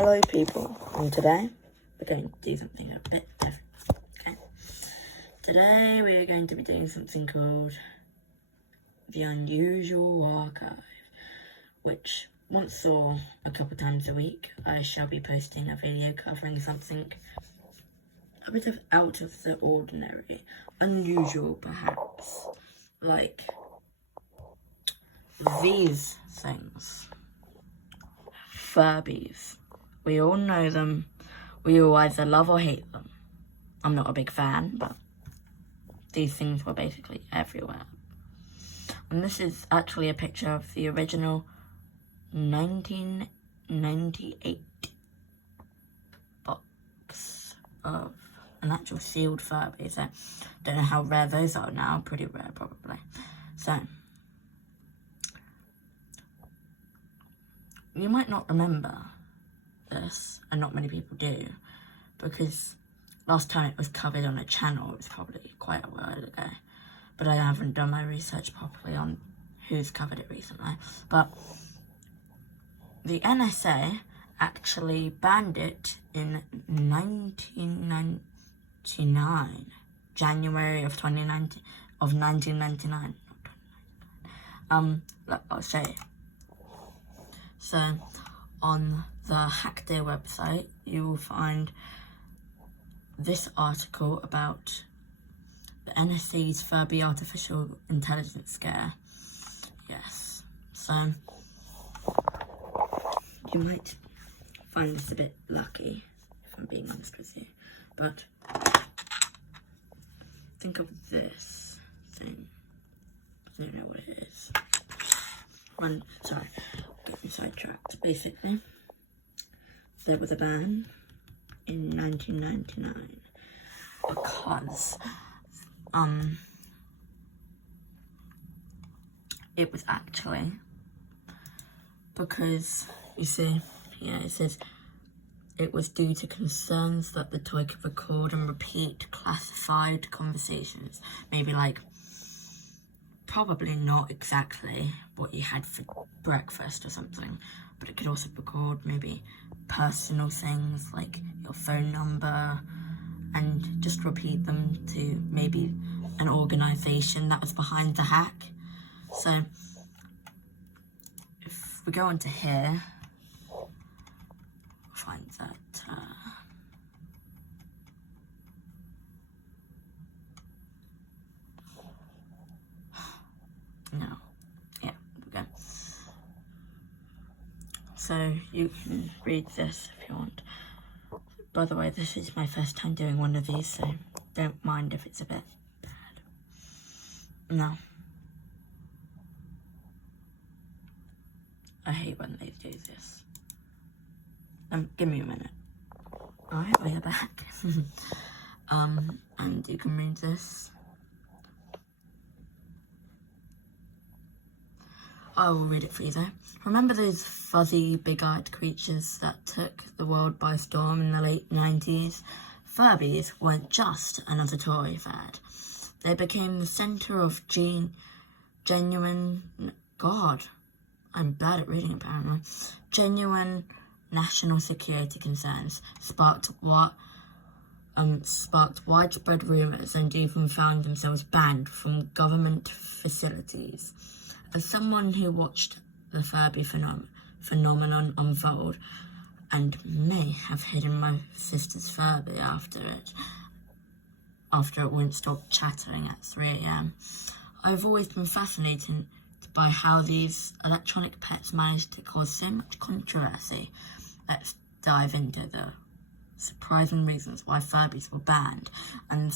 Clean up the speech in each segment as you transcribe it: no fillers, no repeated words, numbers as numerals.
Hello people, and today we're going to do something a bit different. Okay. Today we are going to be doing something called the Unusual Archive, which once or a couple times a week I shall be posting a video covering something a bit of out of the ordinary, unusual perhaps, like these things. Furbies. We all know them. We all either love or hate them. I'm not a big fan, but these things were basically everywhere. And this is actually a picture of the original 1998 box of an actual sealed Furby. So, don't know how rare those are now. Pretty rare, probably. So, you might not remember this, and not many people do, because last time it was covered on a channel, it was probably quite a while ago, but I haven't done my research properly on who's covered it recently. But the NSA actually banned it in 1999, January of 1999. I'll say. So, on the Hackday website, you will find this article about the NSA's Furby artificial intelligence scare. Yes, so you might find this a bit lucky, if I'm being honest with you, but think of this thing. I don't know what it is. Sorry, get me sidetracked. Basically, there was a ban in 1999 because it was actually because, you see, yeah, it says it was due to concerns that the toy could record and repeat classified conversations, maybe like probably not exactly what you had for breakfast or something, but it could also record maybe personal things like your phone number and just repeat them to maybe an organization that was behind the hack. So if we go onto here, we'll find that no. Yeah, we go. So you can read this if you want. By the way, this is my first time doing one of these, so don't mind if it's a bit bad. No. I hate when they do this. Give me a minute. Alright, we're back. And you can read this. I will read it for you though. Remember those fuzzy, big-eyed creatures that took the world by storm in the late 90s? Furbies weren't just another toy fad. They became the centre of genuine... God, I'm bad at reading apparently. Genuine national security concerns, sparked widespread rumours and even found themselves banned from government facilities. As someone who watched the Furby phenomenon unfold, and may have hidden my sister's Furby after it wouldn't stop chattering at 3 a.m, I've always been fascinated by how these electronic pets managed to cause so much controversy. Let's dive into the surprising reasons why Furbies were banned and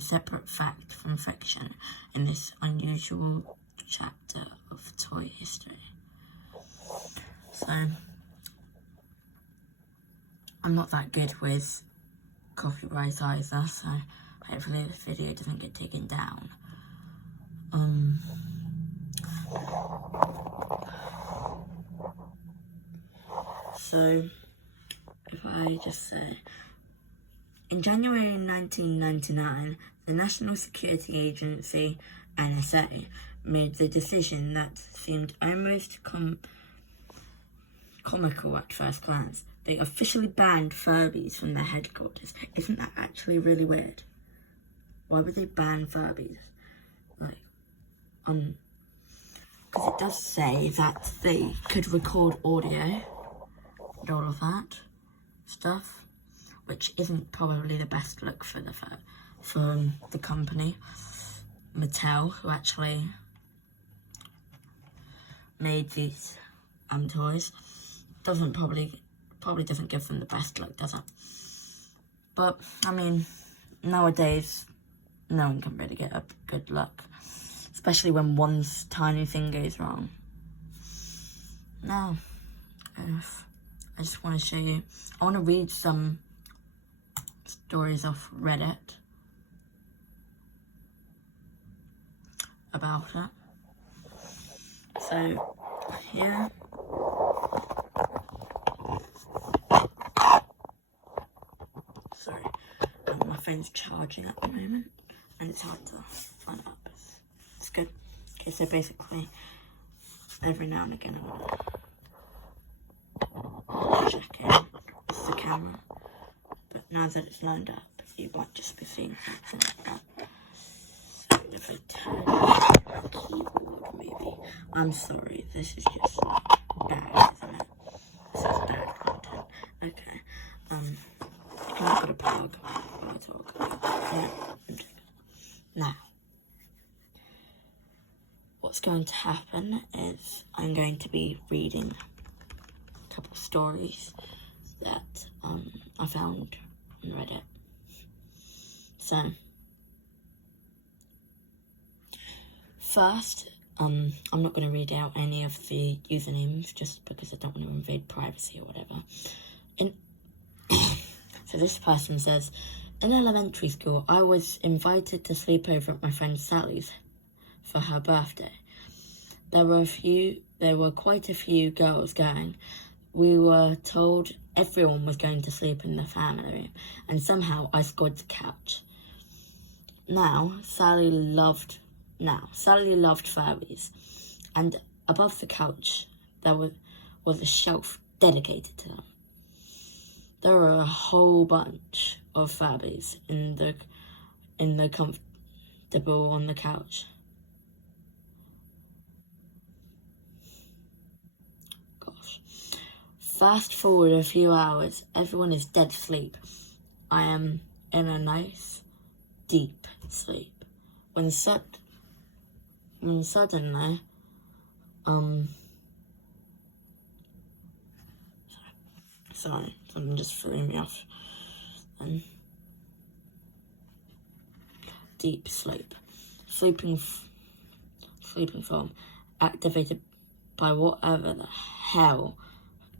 separate fact from fiction in this unusual chapter of toy history. So, I'm not that good with copyright either, so hopefully this video doesn't get taken down. So, if I just say, in January 1999, the National Security Agency, NSA, made the decision that seemed almost comical at first glance. They officially banned Furbies from their headquarters. Isn't that actually really weird? Why would they ban Furbies? Like, because it does say that they could record audio and all of that stuff, which isn't probably the best look for the company, Mattel, who actually made these toys. Probably doesn't give them the best look, does it? But I mean, nowadays no one can really get a good look, especially when one tiny thing goes wrong. Now, I just want to show you. I want to read some stories off Reddit about it. So, here. Sorry, my phone's charging at the moment, and it's hard to find up. It's good. Okay, so basically, every now and again I'm gonna check in with the camera, but now that it's lined up, you might just be seeing something like that. So if I turn the keyboard, maybe. I'm sorry, this is just bad, isn't it? This is bad content. Okay. I can put a plug while I talk. Now, what's going to happen is I'm going to be reading a couple of stories that I found on Reddit. So, first, I'm not going to read out any of the usernames just because I don't want to invade privacy or whatever. So this person says, in elementary school, I was invited to sleep over at my friend Sally's for her birthday. There were quite a few girls going. We were told everyone was going to sleep in the family room, and somehow I scored the couch. Now, Sally loved Furbies, and above the couch there was a shelf dedicated to them. There were a whole bunch of Furbies in the comfortable on the couch. Gosh. Fast forward a few hours, everyone is dead asleep. I am in a nice, deep sleep. When suddenly, sorry, something just threw me off. Deep sleep. Sleeping film activated by whatever the hell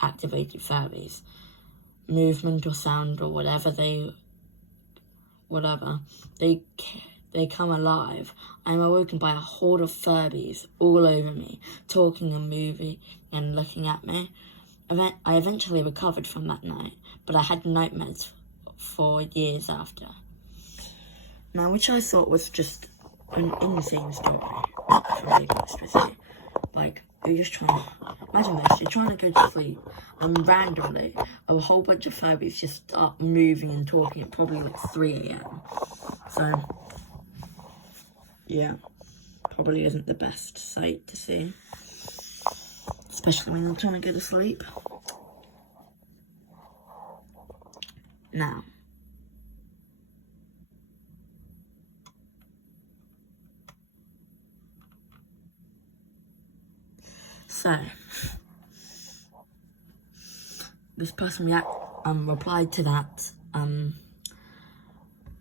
activated Furbies. Movement or sound or whatever they come alive. I am awoken by a horde of Furbies all over me, talking and moving and looking at me. I eventually recovered from that night, but I had nightmares for years after. Now, which I thought was just an insane story, if I'm being honest with you. Like, you're just trying to, imagine this, you're trying to go to sleep, and randomly, a whole bunch of Furbies just start moving and talking at probably like 3 a.m. So, yeah, probably isn't the best sight to see, especially when you're trying to go to sleep. Now, so, this person replied to that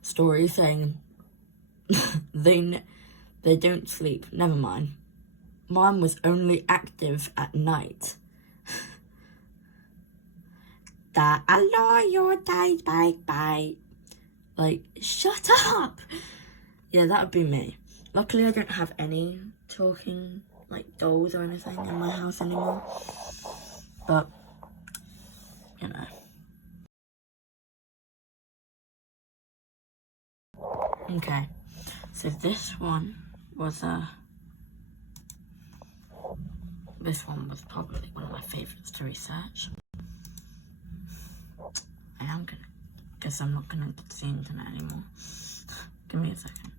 story saying they don't sleep. Never mind. Mine was only active at night. That allow your days bye. Like, shut up. Yeah, that would be me. Luckily, I don't have any talking like dolls or anything in my house anymore. But, you know. Okay, so this one was this one was probably one of my favourites to research. Guess I'm not gonna see internet anymore. Give me a second.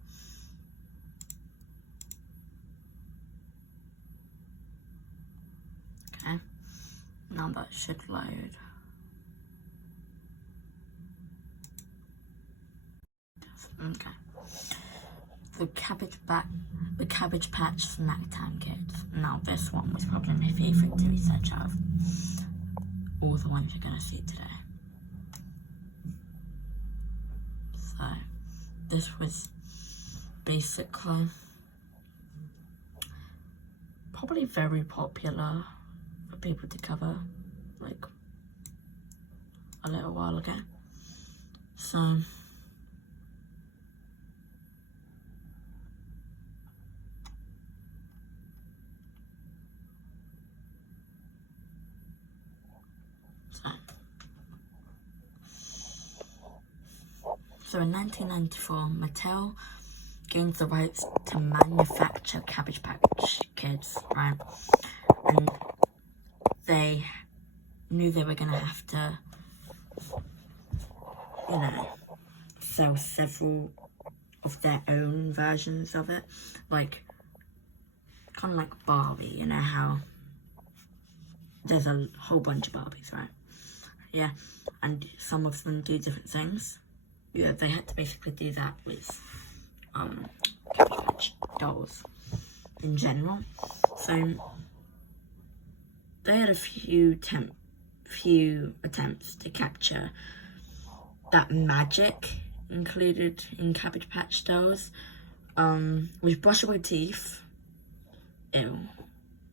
Okay, now that should load. Okay. The Cabbage Patch Snack Time Kids. Now this one was probably my favourite to research out of all the ones you're gonna see today. So this was basically probably very popular for people to cover like a little while ago. So in 1994, Mattel gained the rights to manufacture Cabbage Patch Kids, right? And they knew they were going to have to, you know, sell several of their own versions of it. Like, kind of like Barbie, you know how there's a whole bunch of Barbies, right? Yeah, and some of them do different things. Yeah, they had to basically do that with Cabbage Patch dolls in general. So they had a few attempts to capture that magic included in Cabbage Patch dolls, with brushable teeth. Ew,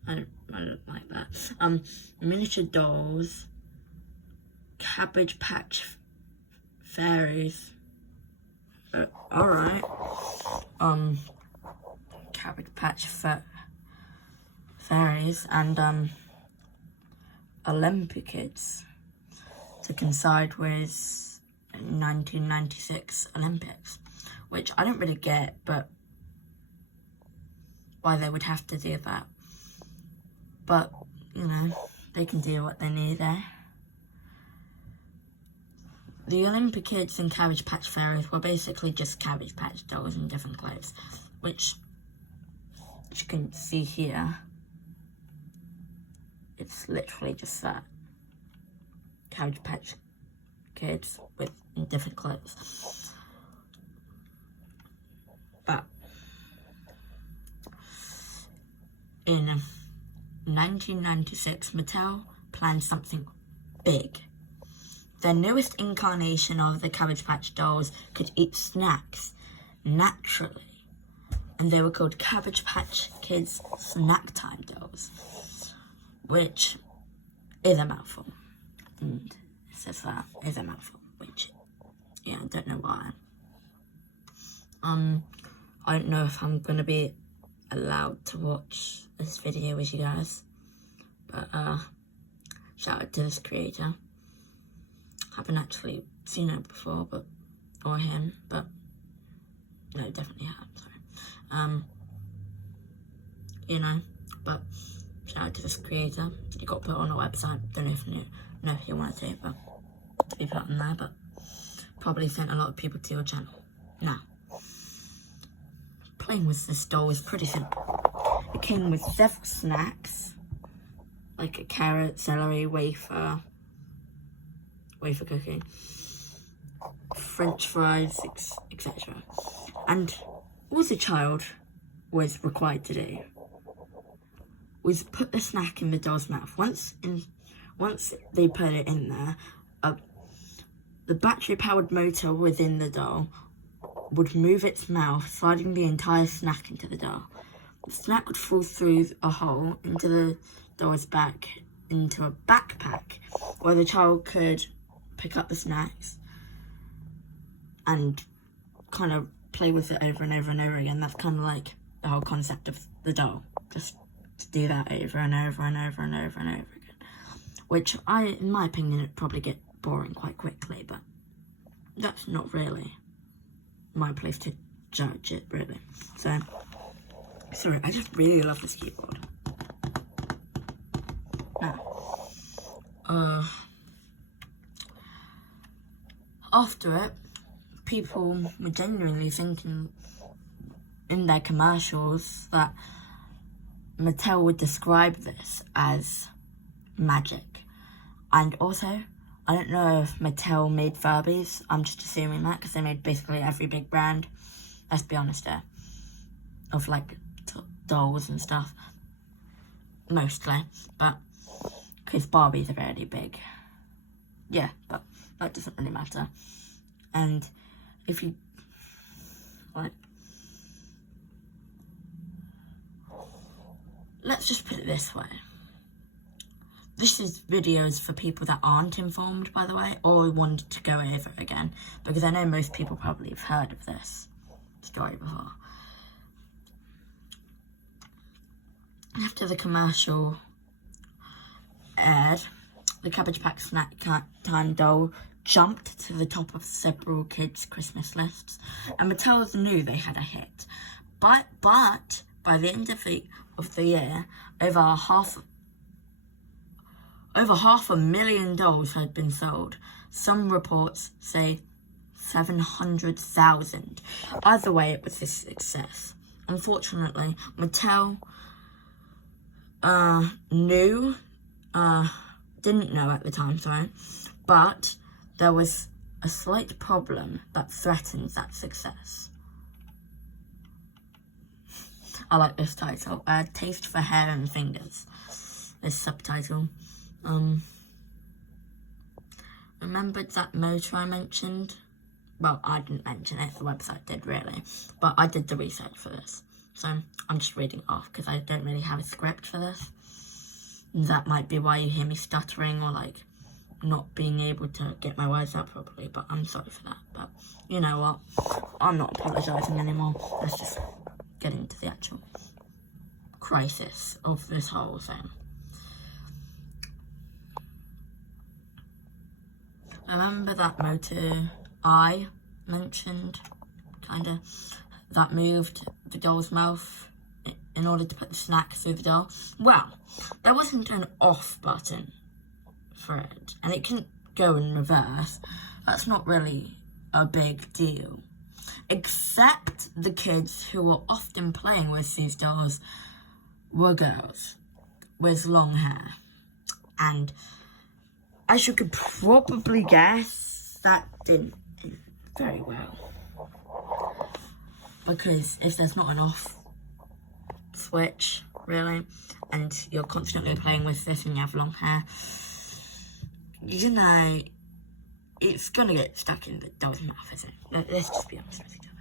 I don't like that. Miniature dolls, Cabbage Patch fairies. Alright. Cabbage Patch fairies and Olympikids to coincide with 1996 Olympics, which I don't really get, but why they would have to do that. But, you know, they can do what they need there. The Olympikids and Cabbage Patch fairies were basically just Cabbage Patch dolls in different clothes, which you can see here. It's literally just that. Cabbage Patch Kids with different clothes. But in 1996, Mattel planned something big. The newest incarnation of the Cabbage Patch dolls could eat snacks naturally, and they were called Cabbage Patch Kids Snack Time Dolls, which is a mouthful. And it says that is a mouthful, which, yeah, I don't know why. I don't know if I'm gonna be allowed to watch this video with you guys, but shout out to this creator. Haven't actually seen it before, or him, but no, definitely have. Sorry. You know, but shout out to this creator. You got put on a website. Don't know if you wanted to, but to be put on there. But probably sent a lot of people to your channel. Now, playing with this doll was pretty simple. It came with several snacks, like a carrot, celery, wafer cookie, French fries, etc. And all the child was required to do was put the snack in the doll's mouth. Once they put it in there, the battery-powered motor within the doll would move its mouth, sliding the entire snack into the doll. The snack would fall through a hole into the doll's back, into a backpack, where the child could pick up the snacks and kind of play with it over and over and over again. That's kind of like the whole concept of the doll. Just to do that over and over and over and over and over again. Which in my opinion, it'd probably get boring quite quickly, but that's not really my place to judge it, really. So, sorry, I just really love this keyboard. after it, people were genuinely thinking in their commercials that Mattel would describe this as magic. And also, I don't know if Mattel made Furbies. I'm just assuming that because they made basically every big brand. Let's be honest here. Of like dolls and stuff. Mostly. But because Barbies are really big. Yeah, but that doesn't really matter. And if you like, let's just put it this way. This is videos for people that aren't informed, by the way, or wanted to go over it again, because I know most people probably have heard of this story before. After the commercial aired, the Cabbage Patch Snack Time doll jumped to the top of several kids' Christmas lists, and Mattel knew they had a hit. But by the end of the year, over half 500,000 dolls had been sold. Some reports say 700,000. Either way, it was a success. Unfortunately, Mattel didn't know at the time, but there was a slight problem that threatened that success. I like this title, Taste for Hair and Fingers, this subtitle. Remembered that motor I mentioned? Well, I didn't mention it, the website did really, but I did the research for this. So I'm just reading it off because I don't really have a script for this. That might be why you hear me stuttering or like not being able to get my words out properly, but I'm sorry for that. But you know what? I'm not apologising anymore. Let's just get into the actual crisis of this whole thing. Remember that motor I mentioned, kinda, that moved the doll's mouth in order to put the snack through the doll? Well, there wasn't an off button for it, and it couldn't go in reverse. That's not really a big deal. Except the kids who were often playing with these dolls were girls with long hair. And as you could probably guess, that didn't end very well. Because if there's not an off switch, really, and you're constantly playing with this and you have long hair, you know, it's gonna get stuck in the doll's mouth, isn't it? Let's just be honest with each other.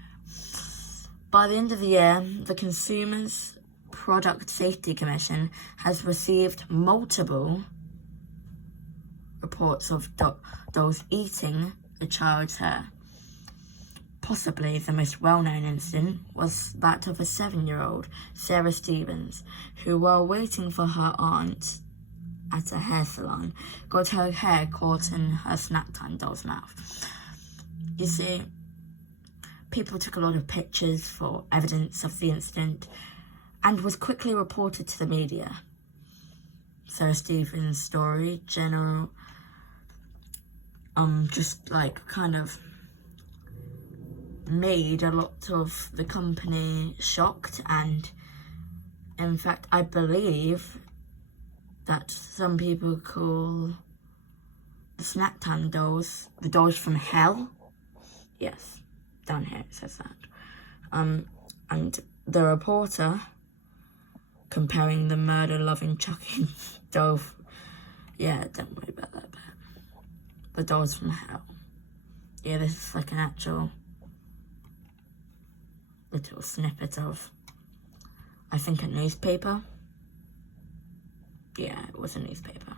By the end of the year, the Consumers Product Safety Commission has received multiple reports of dolls eating a child's hair. Possibly the most well-known incident was that of a 7-year-old, Sarah Stevens, who, while waiting for her aunt at a hair salon, got her hair caught in her snack time doll's mouth. You see, people took a lot of pictures for evidence of the incident and was quickly reported to the media. Sarah Stevens' story, just like kind of made a lot of the company shocked, and in fact I believe that some people call the snack time dolls the dolls from hell. Yes, down here it says that. And the reporter comparing the murder-loving chucking doll, yeah, don't worry about that bit. The dolls from hell. Yeah, this is like an actual little snippet of, I think, a newspaper. Yeah, it was a newspaper.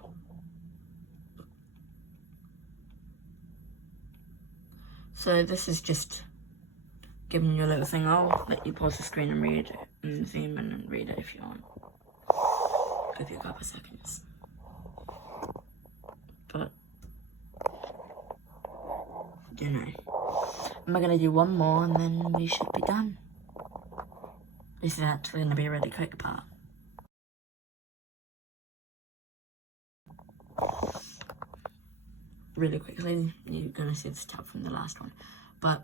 So this is just giving you a little thing. I'll let you pause the screen and read it, and zoom in and read it if you want. Give you a couple of seconds. But, you know, I'm going to do one more and then we should be done. This is actually going to be a really quick part. really quickly. You're gonna see this tab from the last one, but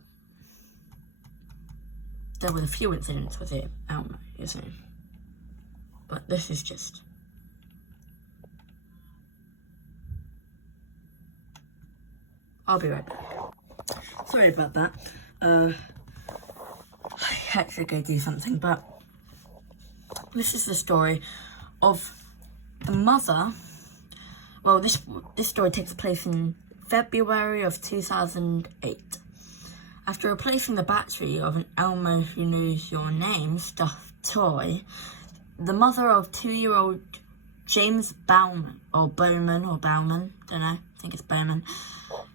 there were a few incidents with it, Elmo, you see. But this is just... I'll be right back. Sorry about that. I had to go do something, but this is the story of the mother. Well, this story takes place in February of 2008. After replacing the battery of an Elmo Who Knows Your Name stuffed toy, the mother of 2-year-old James Bowman, don't know, I think it's Bowman,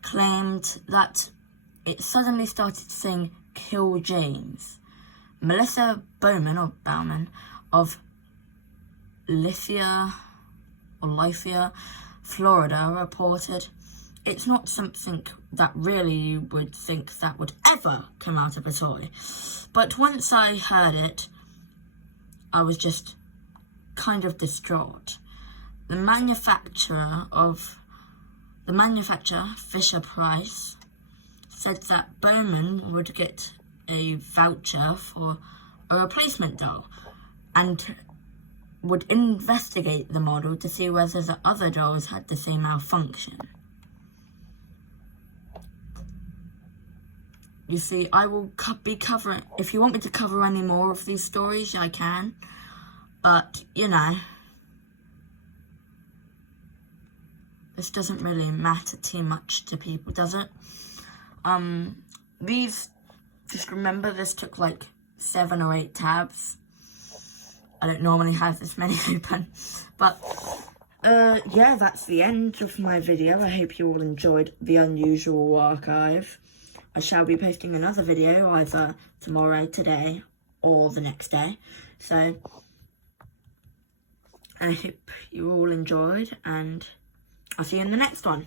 claimed that it suddenly started to sing "Kill James." Melissa Bowman of Lithia, Florida reported, "It's not something that really you would think that would ever come out of a toy. But once I heard it, I was just kind of distraught." The manufacturer, Fisher-Price, said that Bowman would get a voucher for a replacement doll and would investigate the model to see whether the other dolls had the same malfunction. You see, I will be covering... If you want me to cover any more of these stories, I can. But, you know, this doesn't really matter too much to people, does it? Just remember, this took like 7 or 8 tabs. I don't normally have this many open. But, yeah, that's the end of my video. I hope you all enjoyed the unusual archive. I shall be posting another video either tomorrow, today, or the next day. So, I hope you all enjoyed, and I'll see you in the next one.